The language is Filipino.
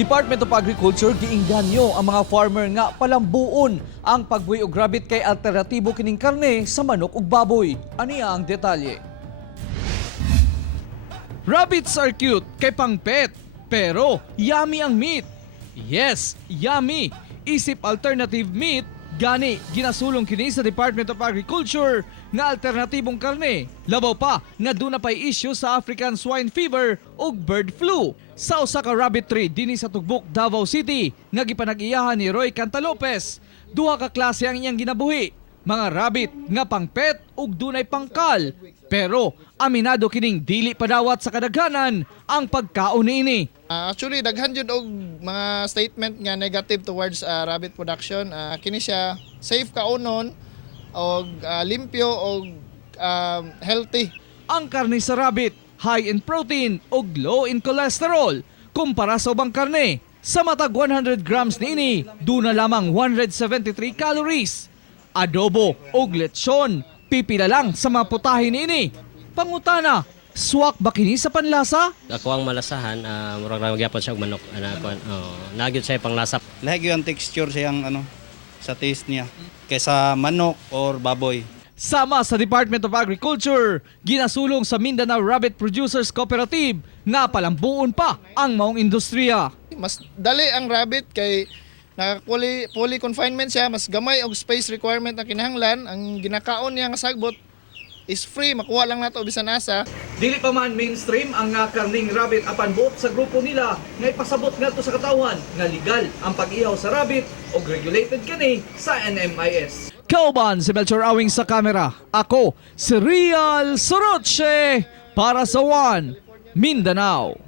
Department of Agriculture giingganyo ang mga farmer nga palambuon ang pagbuhi og rabbit kay alternatibo kining karne sa manok ug baboy. Aniya ang detalye. Rabbits are cute kay pang pet, pero yummy ang meat. Yes, yummy. Isip alternative meat, gani ginasulong kini sa Department of Agriculture nga alternatibong karne. Labaw pa nga duna pay issue sa African swine fever ug bird flu. Sa usa ka rabbit tree dinhi sa Tugbok, Davao City nga gipanag-iyahan ni Roy Cantalopez, duha ka klase ang iyang ginabuhi. Mga rabbit nga pang pet ug dunay pangkal. Pero aminado kining dili padawat sa kadaghanan ang pagkaon niini. Actually, daghan jud og mga statement nga negative towards rabbit production. Kini siya safe kaunon og limpyo og healthy. Ang karne sa rabbit, high in protein ug low in cholesterol. Kumpara sa ubang karne, sa matag 100 grams niini, duna lamang 173 calories. Adobo ug lechon, pipila lang sa mga putahe niini. Pangutana, swak ba kini sa panlasa? Ako ang malasahan, murag magyapon siya og manok. Nagyod siya panglasa. Lahat yung texture siyang sa taste niya kaysa manok or baboy. Sama sa Department of Agriculture, ginasulong sa Mindanao Rabbit Producers Cooperative nga palambuon pa ang maong industriya. Mas dali ang rabbit kay fully confinement siya, mas gamay og space requirement na kinahanglan. Ang ginakaon niya nga sagbot is free, makuha lang nato bisan asa. Dili pa man mainstream ang Karneng rabbit apan buot sa grupo nila nga ipasabot ngadto sa katawan nga legal ang pag-ihaw sa rabbit ug regulated kini sa NMIS. Kauban si Melchor Awing sa kamera. Ako si Real Soroche para sa One Mindanao.